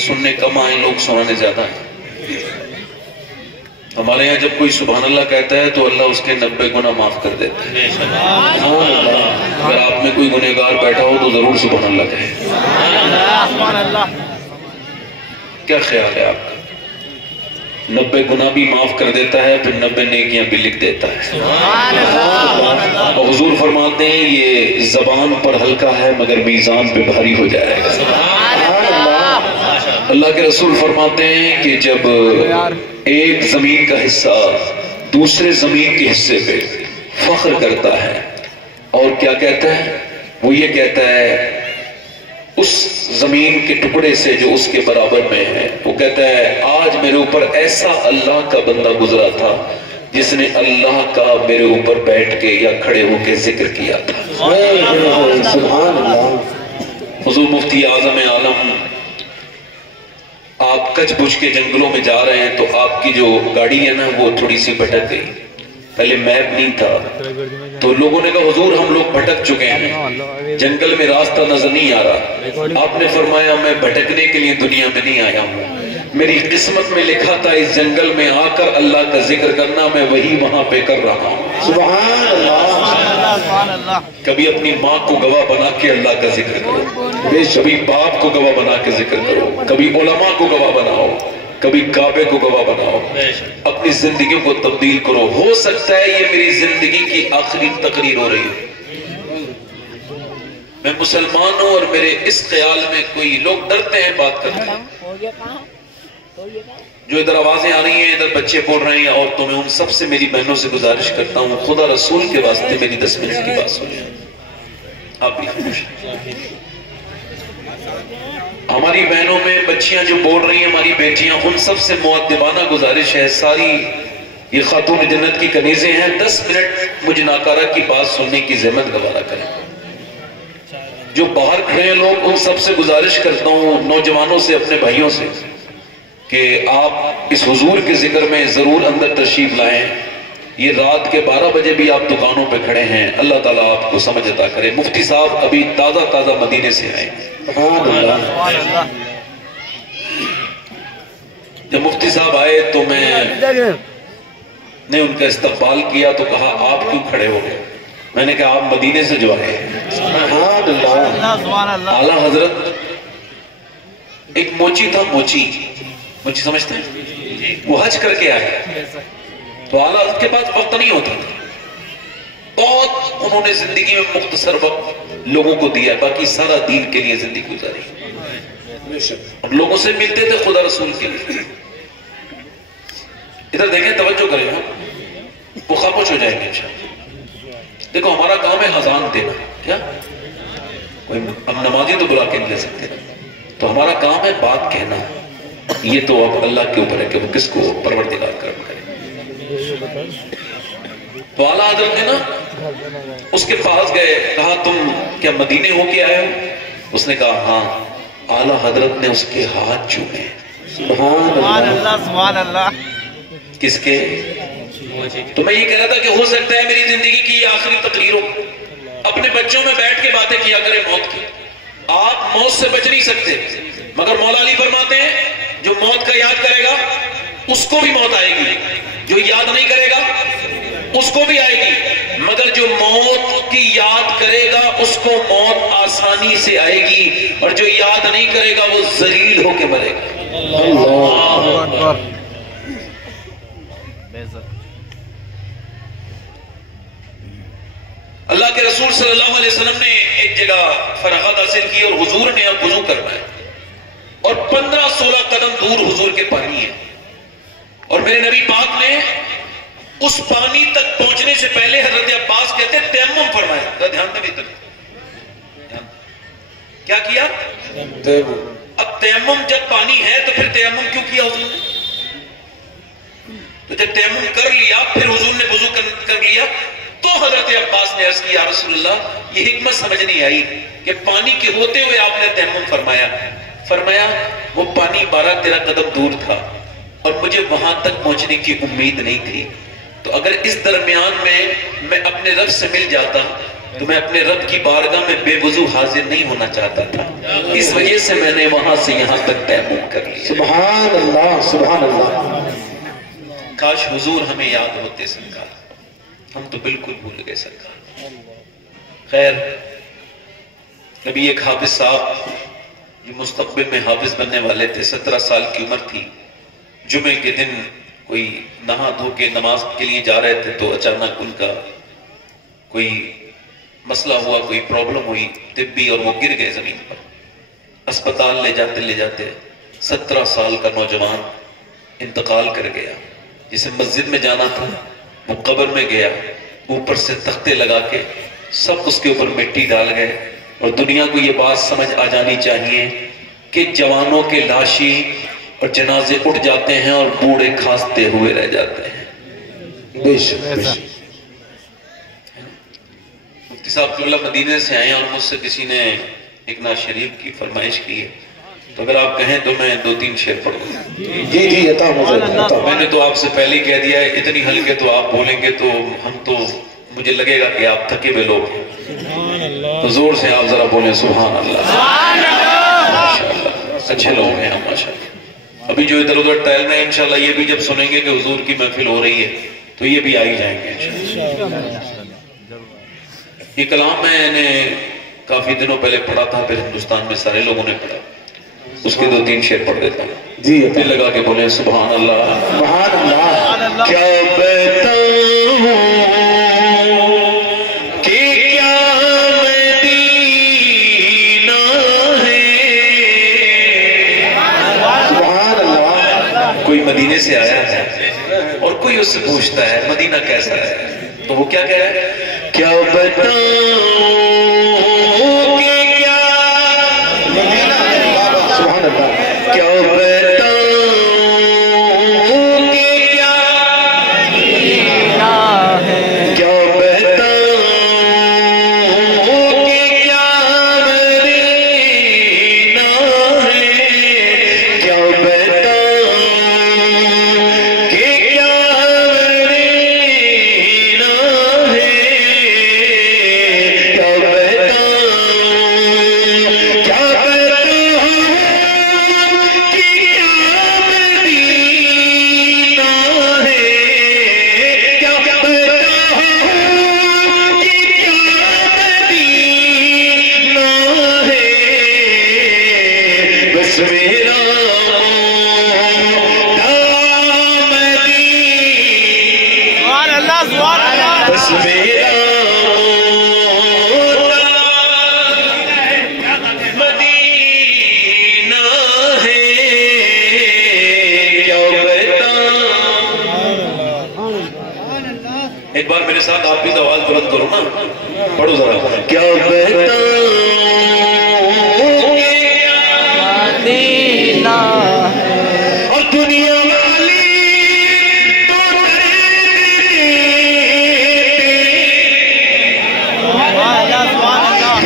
سننے کم آئے، لوگ سنانے زیادہ ہیں۔ ہمارے یہاں جب کوئی سبحان اللہ کہتا ہے تو اللہ اس کے 90 گناہ معاف کر دیتا ہے۔ اگر آپ میں کوئی گنہگار بیٹھا ہو تو ضرور سبحان اللہ کہے۔ کیا خیال ہے آپ کا؟ 90 گناہ بھی معاف کر دیتا ہے، پھر 90 نیکیاں بھی لکھ دیتا ہے۔ اور حضور فرماتے ہیں یہ زبان پر ہلکا ہے مگر میزان پہ بھاری ہو جائے گا۔ اللہ کے رسول فرماتے ہیں کہ جب ایک زمین کا حصہ دوسرے زمین کے حصے پہ فخر کرتا ہے اور کیا کہتا ہے، وہ یہ کہتا ہے اس زمین کے ٹکڑے سے جو اس کے برابر میں ہے، وہ کہتا ہے آج میرے اوپر ایسا اللہ کا بندہ گزرا تھا جس نے اللہ کا میرے اوپر بیٹھ کے یا کھڑے ہو کے ذکر کیا تھا۔ سبحان اللہ۔ حضور مفتی اعظم عالم، آپ کچھ بچ کے جنگلوں میں جا رہے ہیں تو آپ کی جو گاڑی ہے نا وہ تھوڑی سی بھٹک گئی، پہلے میپ نہیں تھا تو لوگوں نے کہا حضور ہم لوگ بھٹک چکے ہیں، جنگل میں راستہ نظر نہیں آ رہا۔ آپ نے فرمایا میں بھٹکنے کے لیے دنیا میں نہیں آیا ہوں، میری قسمت میں لکھا تھا اس جنگل میں آ کر اللہ کا ذکر کرنا، میں وہی وہاں پہ کر رہا ہوں۔ سبحان اللہ۔ کبھی اپنی ماں کو گواہ بنا کے اللہ کا ذکر کرو، کبھی باپ کو گواہ بنا کے ذکر کرو، کبھی علماء کو گواہ بناؤ، کبھی کعبے کو گواہ بناؤ، اپنی زندگیوں کو تبدیل کرو۔ ہو سکتا ہے یہ میری زندگی کی آخری تقریر ہو رہی ہے، میں مسلمان ہوں اور میرے اس خیال میں کوئی لوگ ڈرتے ہیں بات کرتے ہیں، جو ادھر آوازیں آ رہی ہیں، ادھر بچے بول رہے ہیں، عورتوں میں، ان سب سے میری بہنوں سے گزارش کرتا ہوں خدا رسول کے واسطے میری 10 منٹ کی بات سنیں، آپ بھی خوش ہیں۔ ہماری بہنوں میں بچیاں جو بول رہی ہیں، ہماری بیٹیاں، ان سب سے مؤدبانہ گزارش ہے، ساری یہ خاتون جنت کی کنیزیں ہیں، 10 منٹ مجھے ناکارہ کی بات سننے کی زحمت گوارا کریں۔ جو باہر کھڑے ہیں لوگ، ان سب سے گزارش کرتا ہوں، نوجوانوں سے، اپنے بھائیوں سے، کہ آپ اس حضور کے ذکر میں ضرور اندر تشریف لائیں۔ یہ رات کے 12 بجے بھی آپ دکانوں پہ کھڑے ہیں، اللہ تعالیٰ آپ کو سمجھ عطا کرے۔ مفتی صاحب ابھی تازہ تازہ مدینے سے آئے ہیں۔ جب مفتی صاحب آئے تو میں نے ان کا استقبال کیا تو کہا آپ کیوں کھڑے ہو گئے؟ میں نے کہا آپ مدینے سے جو آئے ہیں۔ اعلیٰ حضرت ایک موچی تھا، موچی سمجھتے ہیں، وہ حج کر کے آئے تو اعلیٰ کے پاس وقت نہیں ہوتا تھا، بہت انہوں نے زندگی میں مختصر وقت لوگوں کو دیا، باقی سارا دین کے لیے زندگی گزاری، اور لوگوں سے ملتے تھے خدا رسول کے لیے۔ ادھر دیکھیں، توجہ کریں، وہ خاموش ہو جائیں گے انشاءاللہ۔ دیکھو ہمارا کام ہے اذان دینا، کیا ہم نمازی تو بلا کے نہیں لے سکتے، تو ہمارا کام ہے بات کہنا، یہ تو اب اللہ کے اوپر ہے کہ وہ کس کو پروردگار کرم کرے۔ تو اعلیٰ حضرت نے نا اس کے پاس گئے، کہا تم کیا مدینے ہو کے آئے ہو؟ اس نے کہا ہاں۔ اعلیٰ حضرت نے اس کے ہاتھ چومے۔ سبحان اللہ۔ سبحان اللہ۔ کس کے؟ تو میں یہ کہہ رہا تھا کہ ہو سکتا ہے میری زندگی کی یہ آخری تقریر ہو، اپنے بچوں میں بیٹھ کے باتیں کیا کریں موت کی۔ آپ موت سے بچ نہیں سکتے، مگر مولا علی فرماتے ہیں جو موت کا یاد کرے گا اس کو بھی موت آئے گی، جو یاد نہیں کرے گا اس کو بھی آئے گی، مگر جو موت کی یاد کرے گا اس کو موت آسانی سے آئے گی، اور جو یاد نہیں کرے گا وہ ذلیل ہو کے مرے گا۔ اللہ اکبر۔ اللہ کے رسول صلی اللہ علیہ وسلم نے ایک جگہ فراغت حاصل کی اور حضور نے اب وضو کرنا ہے، اور 15-16 قدم دور حضور کے پانی ہے، اور میرے نبی پاک نے اس پانی تک پہنچنے سے پہلے حضرت عباس کہتے ہیں تیمم فرمایا۔ دھیان دیں ادھر، کیا کیا؟ اب تیمم جب پانی ہے تو پھر تیمم کیوں کیا حضور نے؟ تو جب تیمم کر لیا پھر حضور نے وضو کر لیا، تو حضرت عباس نے عرض کیا رسول اللہ یہ حکمت سمجھ نہیں آئی کہ پانی کے ہوتے ہوئے آپ نے تیمم فرمایا۔ فرمایا وہ پانی 12-13 قدم دور تھا اور مجھے وہاں تک پہنچنے کی امید نہیں تھی، تو اگر اس درمیان میں اپنے رب سے مل جاتا تو میں اپنے رب کی بارگاہ میں بے وضو حاضر نہیں ہونا چاہتا تھا، اس وجہ سے میں نے وہاں سے یہاں تک تیمم کر لیا۔ سبحان اللہ سبحان اللہ۔ کاش حضور ہمیں یاد ہوتے سرکار، ہم تو بالکل بھول گئے سرکار۔ خیر، نبی ایک حافظ صاحب یہ مستقبل میں حافظ بننے والے تھے، 17 سال کی عمر تھی۔ جمعے کے دن کوئی نہا دھو کے نماز کے لیے جا رہے تھے تو اچانک ان کا کوئی مسئلہ ہوا، کوئی پرابلم ہوئی طبی، اور وہ گر گئے زمین پر۔ اسپتال لے جاتے 17 سال کا نوجوان انتقال کر گیا۔ جسے مسجد میں جانا تھا وہ قبر میں گیا، اوپر سے تختے لگا کے سب اس کے اوپر مٹی ڈال گئے۔ اور دنیا کو یہ بات سمجھ آ جانی چاہیے کہ جوانوں کے لاشی اور جنازے اٹھ جاتے ہیں اور بوڑھے کھانستے ہوئے رہ جاتے ہیں۔ بے شک بے شک۔ مفتی صاحب قبلہ مدینے سے آئے اور مجھ سے کسی نے ایک نعت شریف کی فرمائش کی ہے، تو اگر آپ کہیں تو میں 2-3 شعر پڑھ دوں۔ جی جی عطا ہو۔ میں نے تو آپ سے پہلے ہی کہہ دیا ہے اتنی ہلکے تو آپ بولیں گے تو ہم تو مجھے لگے گا کہ آپ تھکے ہوئے لوگ ہیں، تو زور سے آپ ذرا بولیں سبحان اللہ۔ ماشاءاللہ اچھے لوگ ہیں آپ ماشاءاللہ۔ ابھی جو ادھر ادھر ٹہل رہے ہیں انشاءاللہ یہ بھی جب سنیں گے کہ حضور کی محفل ہو رہی ہے تو یہ بھی آئی جائیں گے انشاءاللہ۔ یہ کلام میں نے کافی دنوں پہلے پڑھا تھا، پھر ہندوستان میں سارے لوگوں نے پڑھا، اس کے 2-3 شعر پڑھ دیتا ہوں۔ جی دل لگا کے بولیں سبحان اللہ۔ سبحان اللہ۔ کیا بتاؤں کہ کیا مدینہ ہے۔ سبحان اللہ۔ کوئی مدینے سے آیا ہے اور کوئی اس سے پوچھتا ہے مدینہ کیسا ہے، تو وہ کیا کہہ رہا ہے؟ کیا بتاؤں کہ کیا سبحان اللہ۔ کیا بتاؤں کہ کیا کیا بتاؤں کہ کیا مدینہ ہے۔ کیا بتاؤں کہ کیا مدینہ ہے۔ کیا بتاؤں کیا بتاؤں کہ کیا مدینہ ہے۔ کیا بتاؤں کہ کیا مدینہ ہے۔ بس میرا بس میرا مدینہ ہے۔ کیا بتاؤں۔ ایک بار میرے ساتھ آپ بھی تو آواز بلند کرو نا، پڑھو ذرا۔ کیا بتاؤں اور دنیا والی تو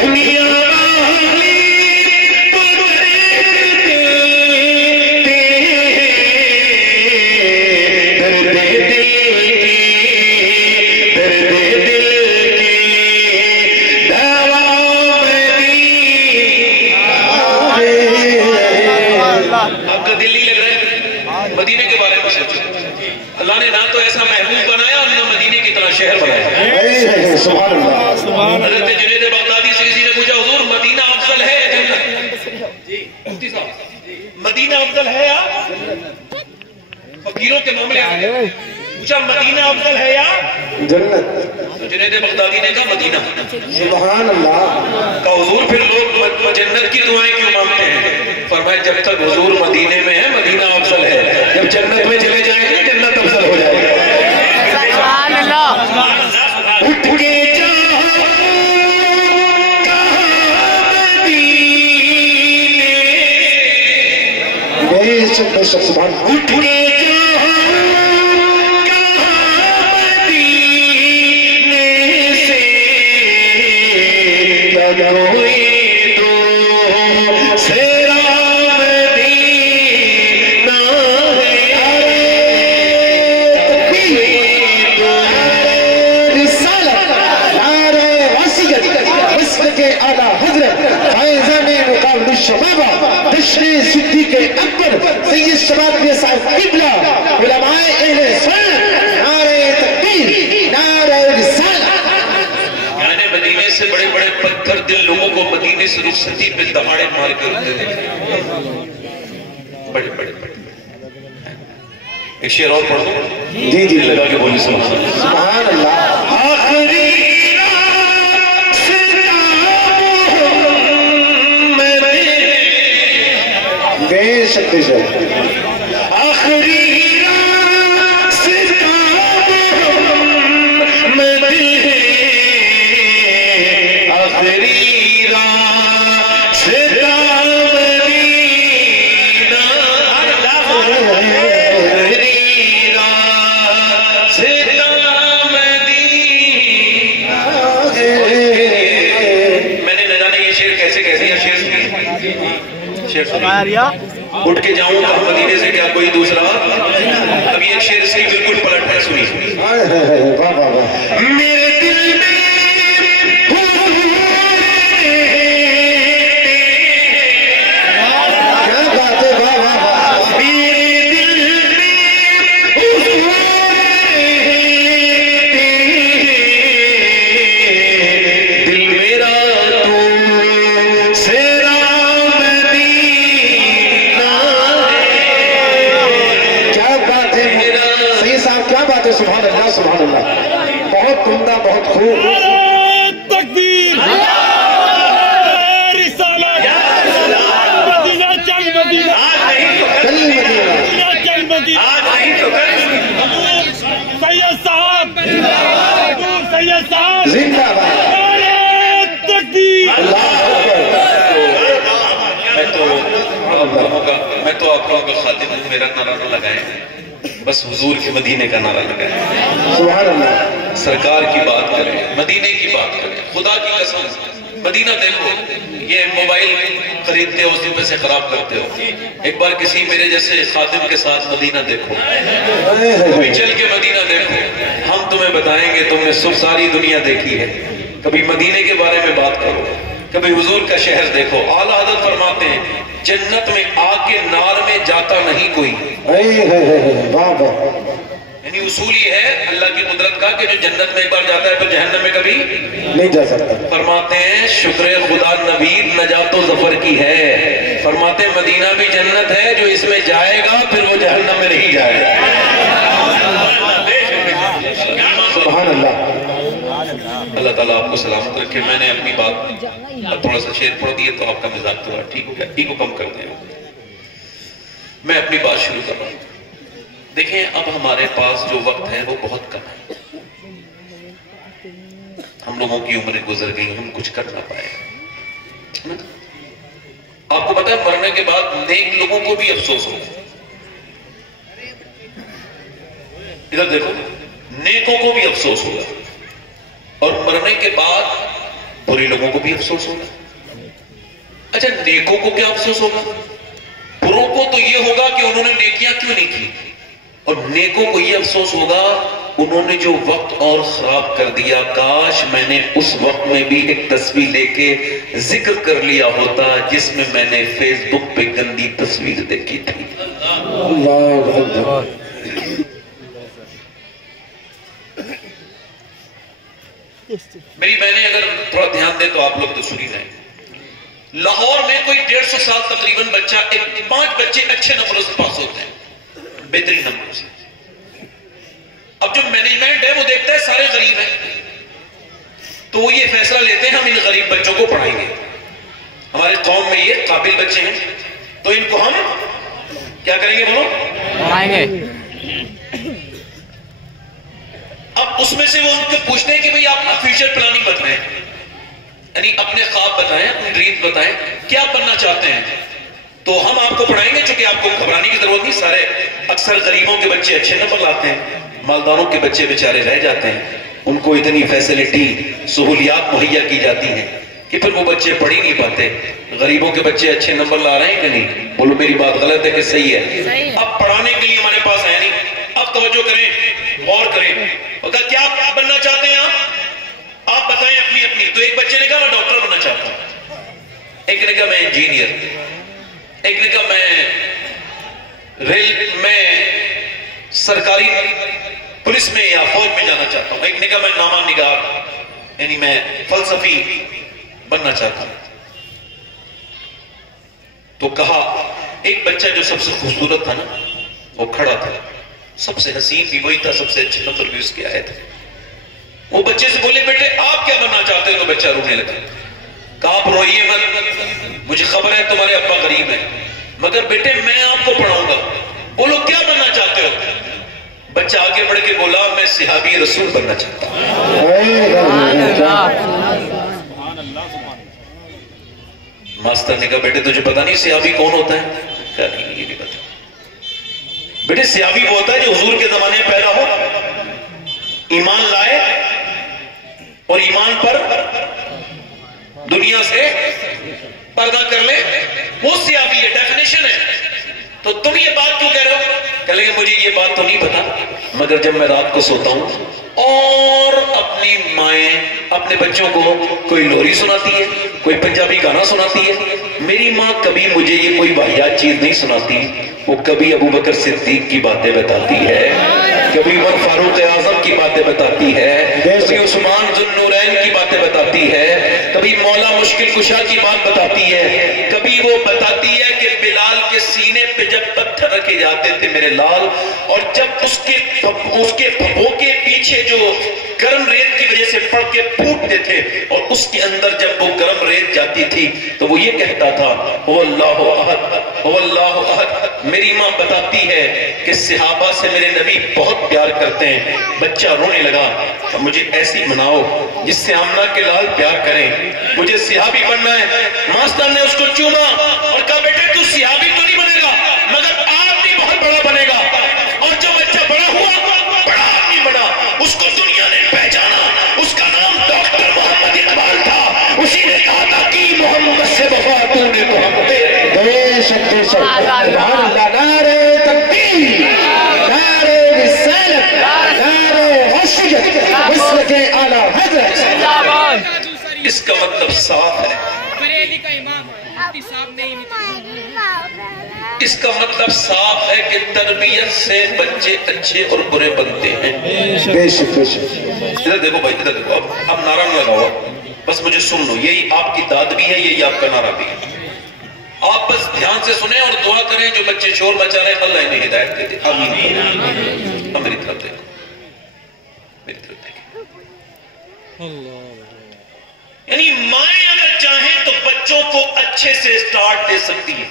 دنیا والی تو درد دل کی دوا آپ کا دل نہیں لگ رہا ہے مدینے کے بارے میں سوچو۔ اللہ نے نہ تو ایسا محبوب بنایا اور نہ مدینے کی طرح شہر بنایا۔ سبحان اللہ۔ حضرت جنید بغدادی سے کسی نے پوچھا حضور مدینہ افضل ہے یا جنت؟ جی مفتی صاحب مدینہ افضل ہے یا فقیروں کے معاملے میں پوچھا مدینہ افضل ہے یا جنت۔ تو جنید بغدادی نے کہا مدینہ۔ سبحان اللہ۔ کہا حضور پھر لوگ جنت کی دعائیں کیوں مانگتے ہیں؟ فرمایا جب تک حضور مدینے میں ہے مدینہ افضل ہے، جب جنت میں چلے جائیں گے جنت افضل ہو جائے گا۔ اٹھ کے بے شک بے شک سبحان اللہ۔ اٹھ کے کوئی تو سیرا مدینہ ہے۔ رسالت نعرہ وسیعت सैयद शबाब के साहब किबला उलमाए अहले सुन्नत नारे तकबीर नारे रिसालत। मैंने मदीने से बड़े बड़े पत्थर दिल लोगों को मदीने से रुखसती पे दहाड़े मार के उठते देखे, बड़े बड़े बड़े। एक शेर और पढ़ दो। जी जी लगा के बोली सुभान अल्लाह। आखिरी बेशक बेशक आखिरी उठ के जाऊं तो मदीने से क्या कोई दूसरा। अभी एक शेर इसकी बिल्कुल पलट है, सुनी। वाह वाह वाह। मेरे दिल में क्या बात है, वाह वाह वाह। मेरे दिल में दिल मेरा तू सेरा सुभान अल्लाह सुभान अल्लाह। बहुत उम्दा, बहुत खूब। तकबीर रिसालत मदीना चल मदीना चल मदीना चल मदीना सैयद साहब सैयद साहब जिंदाबाद। तकबीर। मैं तो आप लोगों का खातिब हूँ, मेरा नारा न लगाए, बस हुजूर के मदीने का नारा लगाए। सुभान अल्लाह। सरकार की बात करें, मदीने की बात करें, खुदा की कसम मदीना देखो। ये मोबाइल खरीदते हो, उसी पैसे खराब करते हो। एक बार किसी मेरे जैसे खातिब के साथ मदीना देखो, कभी चल के मदीना देखो, हम तुम्हें बताएंगे। तुमने सारी दुनिया देखी है, कभी मदीने के बारे में बात करो, कभी हुजूर का शहर देखो। आला हज़रत फरमाते हैं जन्नत में आके नार में जाता नहीं कोई। वाह वाह। यानी उसूल ये है अल्लाह की कुदरत का कि जो जन्नत में एक बार जाता है तो जहन्नम में कभी नहीं जा सकता। फरमाते हैं शुक्र खुदा नबीद नजातो ज़फर की है। फरमाते हैं मदीना भी जन्नत है, जो इसमें जाएगा फिर वो जहन्नम में नहीं जाएगा। सुभान अल्लाह। अल्लाह ताला आपको सलामत रखे। मैंने अपनी बात अब थोड़ा सा शेर पढ़ दिए तो आपका मजाक थोड़ा ठीक हो गया, ठीक को कम कर दिया। मैं अपनी बात शुरू कर रहा हूं। देखें, अब हमारे पास जो वक्त है वो बहुत कम है। हम लोगों की उम्र गुजर गई, हम कुछ कर ना पाए। आपको पता है मरने के बाद नेक लोगों को भी अफसोस होगा। इधर देखो, नेकों को भी अफसोस होगा और मरने के बाद बुरे लोगों को भी अफसोस होगा। अच्छा, नेकों को क्या अफसोस होगा? बुरों को तो ये होगा कि उन्होंने नेकियां क्यों नहीं की, और नेकों को ये अफसोस होगा उन्होंने जो वक्त और खराब कर दिया, काश मैंने उस वक्त में भी एक तस्वीर लेके जिक्र कर लिया होता जिसमें मैंने फेसबुक पे गंदी तस्वीर देखी थी। मेरी बहनें अगर थोड़ा ध्यान दे तो आप लोग तो सुनी रहे। लाहौर में कोई 150 साल तकरीबन बच्चा, 5 बच्चे अच्छे नंबरों से पास होते हैं, बेहतरीन नंबरों से। अब जो मैनेजमेंट है वो देखता है सारे गरीब हैं, तो वो ये फैसला लेते हैं हम इन गरीब बच्चों को पढ़ाएंगे। हमारे कौम में ये काबिल बच्चे हैं तो इनको हम क्या करेंगे, बोलो, पढ़ाएंगे। अब उसमें से वो उनको पूछते हैं कि भाई आप अपना फ्यूचर प्लानिंग बताएं, यानी अपने ख्वाब बताएं, अपनी ड्रीम बताएं, क्या बनना चाहते हैं। तो हम आपको पढ़ाएंगे, चूंकि आपको घबराने की जरूरत नहीं। सारे अक्सर गरीबों के बच्चे अच्छे नंबर लाते हैं, मालदारों के बच्चे बेचारे रह जाते हैं। उनको इतनी फैसिलिटी सहूलियात मुहैया की जाती हैं कि फिर वो बच्चे पढ़ ही नहीं पाते। गरीबों के बच्चे अच्छे नंबर ला रहे हैं कि नहीं? बोलो मेरी बात गलत है कि सही है? अब पढ़ाने के लिए हमारे पास है नहीं। अब तवज्जो करें, गौर करें। क्या बनना चाहते हैं आप बताएं अपनी अपनी। तो एक बच्चे ने कहा मैं डॉक्टर बनना चाहता हूं, एक ने कहा मैं इंजीनियर, एक ने कहा मैं रेल में सरकारी पुलिस में या फौज में जाना चाहता हूं, एक निगाह में नामा निगाह यानी मैं फलसफी बनना चाहता हूं। तो कहा, एक बच्चा जो सबसे खूबसूरत था ना, वो खड़ा था, सबसे हसीन भी वही था, सबसे अच्छे नंबर भी उसके आए थे। वो बच्चे से बोले, बेटे आप क्या बनना चाहते हो? तो बच्चा रोने लगा। कहा, आप रोइए मत, मुझे खबर है तुम्हारे अब्बा गरीब है, मगर बेटे मैं आपको पढ़ाऊंगा। बोलो क्या बनना चाहते हो? बच्चा आगे बढ़ के बोला, मैं सहाबी रसूल बनना चाहता हूं। मास्टर ने कहा, बेटे तुझे पता नहीं सहाबी कौन होता है? क्या नहीं, ये नहीं पता। बेटे सहाबी वो होता है जो हुजूर के जमाने में पैदा हो, ईमान लाए और ईमान पर दुनिया से पर्दा कर ले, वो सहाबी है, डेफिनेशन है। तो तुम ये बात क्यों कह रहे हो? कह लगे मुझे ये बात तो नहीं पता, मगर जब मैं रात को सोता हूं और अपनी माएं अपने बच्चों को कोई लोरी सुनाती है, कोई पंजाबी गाना सुनाती है, मेरी माँ कभी मुझे ये कोई वाहियात चीज नहीं सुनाती। वो कभी अबू बकर सिद्दीक की बातें बताती है, कभी उमर फारूक आजम की बातें बताती है, कभी उस्मान जुन्नूरैन की बातें बताती है, कभी मौला मुश्किल कुशा की बात बताती है, कभी वो बताती है कि बिलाल के सीने पे जब पत्थर रखे जाते थे मेरे लाल, और जब उसके भभों के पीछे जो गर्म रेत की वजह से पड़ के फूटते थे और उसके अंदर जब वो गर्म रेत जाती थी तो वो ये कहता था, हुवल्लाहु अहद, हुवल्लाहु अहद। मेरी माँ बताती है कि सहाबा से मेरे नबी बहुत प्यार करते हैं। बच्चा रोने लगा, मुझे ऐसी बनाओ जिससे आमना के लाल प्यार करें, मुझे सहाबी बनना है। मास्टर ने उसको चूमा और कहा, बेटे तू सहाबी तो नहीं बनेगा, मगर आदमी बहुत बड़ा बनेगा। और जो बच्चा बड़ा हुआ, बड़ा आदमी बना, उसको दुनिया ने पहचाना, उसका नाम डॉक्टर मोहम्मद इकबाल था। उसी ने कहा था कि मोहम्मद से वफा तूने मोहम्मद। नारे तकबीर, नारे रिसालत, नारे मशरिक़, मसलके आला हज़रत। इसका मतलब साफ है, बरेली का इमाम मुफ्ती साहब नहीं इसका मतलब साफ है कि तरबियत से बच्चे अच्छे और बुरे बनते हैं। बेशक बेशक। इधर देखो भाई, इधर देखो, अब नारा न लगाओ, बस मुझे सुन लो। यही आपकी दाद भी है, यही आपका नारा भी है। आप बस ध्यान से सुने और दुआ करें, जो बच्चे शोर मचा रहे हैं अल्लाह इन्हें हिदायत दे दे। आमीन। मेरी तरफ देखो, मेरी तरफ देखो। यानी माएं अगर चाहें तो बच्चों को अच्छे से स्टार्ट दे सकती है।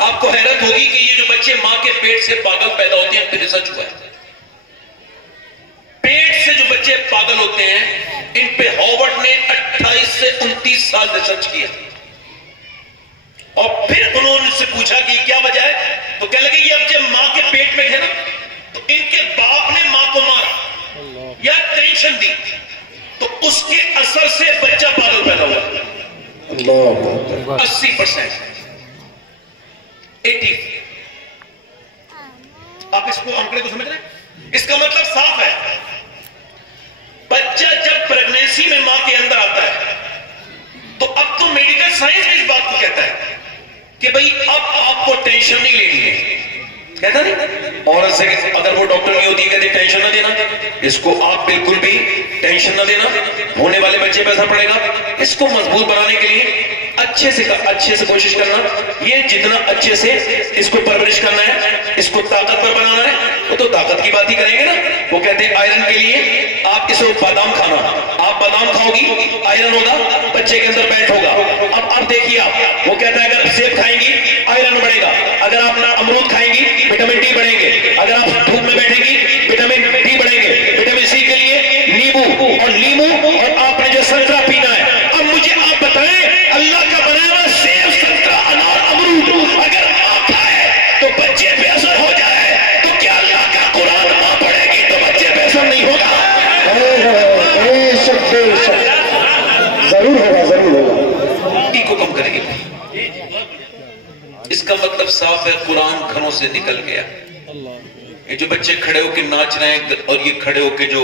आपको हैरत होगी कि ये जो बच्चे मां के पेट से पागल पैदा होते हैं, रिसर्च हुआ है, पेट से जो बच्चे पागल होते हैं इन पे हॉवर्ड ने 28 से 29 साल रिसर्च किया। और फिर उन्होंने से पूछा कि क्या वजह है, तो कहने लगे ये अब जब मां के पेट में थे ना, तो इनके बाप ने मां को मारा या टेंशन दी, तो उसके असर से बच्चा पागल पैदा हुआ। 80%, 80। आप इसको आंकड़े को समझ रहे हैं? इसका मतलब साफ है, बच्चा जब प्रेगनेंसी में मां के अंदर आता है तो अब तो मेडिकल साइंस भी इस बात को कहता है कि भाई अब आपको टेंशन नहीं लेनी है। कहता नहीं औरत से, अगर वो डॉक्टर नहीं होती कहते टेंशन ना देना, इसको आप बिल्कुल भी टेंशन ना देना, होने वाले बच्चे पे असर पड़ेगा। इसको मजबूत बनाने के लिए अच्छे से कोशिश करना, ये जितना अच्छे से इसको परवरिश करना है, इसको ताकतवर बनाना है, वो तो ताकत की बात ही करेंगे ना। वो कहते हैं आयरन के लिए आप इसको बादाम खाना, आप बादाम खाओगी आयरन होगा, बच्चे के अंदर बैठ होगा। अब देखिए आप, वो कहता है अगर सेब खाएंगी आयरन बढ़ेगा, अगर आप ना अमरूद खाएंगी विटामिन डी बढ़ेंगे, अगर आप धूप में बैठेंगी विटामिन डी बढ़ेंगे, विटामिन सी के लिए नींबू और लीमू, और आपने जो संतरा पीना है। अब मुझे आप बताएं, अल्लाह का बनाया हुआ सेब, संतरा, अनार, अमरूद अगर मां खाए तो बच्चे पे असर हो जाए, तो क्या अल्लाह का कुरान मां पढ़ेगी तो बच्चे पे असर नहीं होगा? जरूर होगा, जरूर होगा। को कम करेंगे। इसका मतलब साफ है, कुरान घरों से निकल गया। ये जो बच्चे खड़े होके नाच रहे हैं और ये खड़े होके जो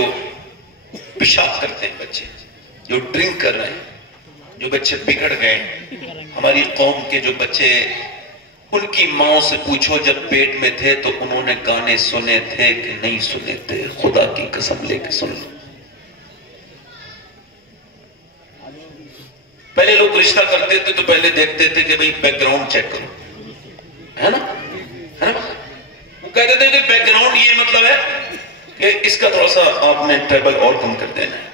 पेशाब करते हैं बच्चे, जो ड्रिंक कर रहे हैं, جو بچے بگڑ گئے، ہماری قوم کے جو بچے، ان کی ماں سے پوچھو جب پیٹ میں تھے تو انہوں نے گانے سنے تھے کہ نہیں سنے تھے؟ خدا کی قسم لے کے سن لو۔ پہلے لوگ رشتہ کرتے تھے تو پہلے دیکھتے تھے کہ بھئی بیک گراؤنڈ چیک کرو، ہے نا؟ وہ کہتے تھے کہ بیک گراؤنڈ یہ مطلب ہے کہ اس کا تھوڑا سا آپ نے ٹریبل اور کم کر دینا ہے،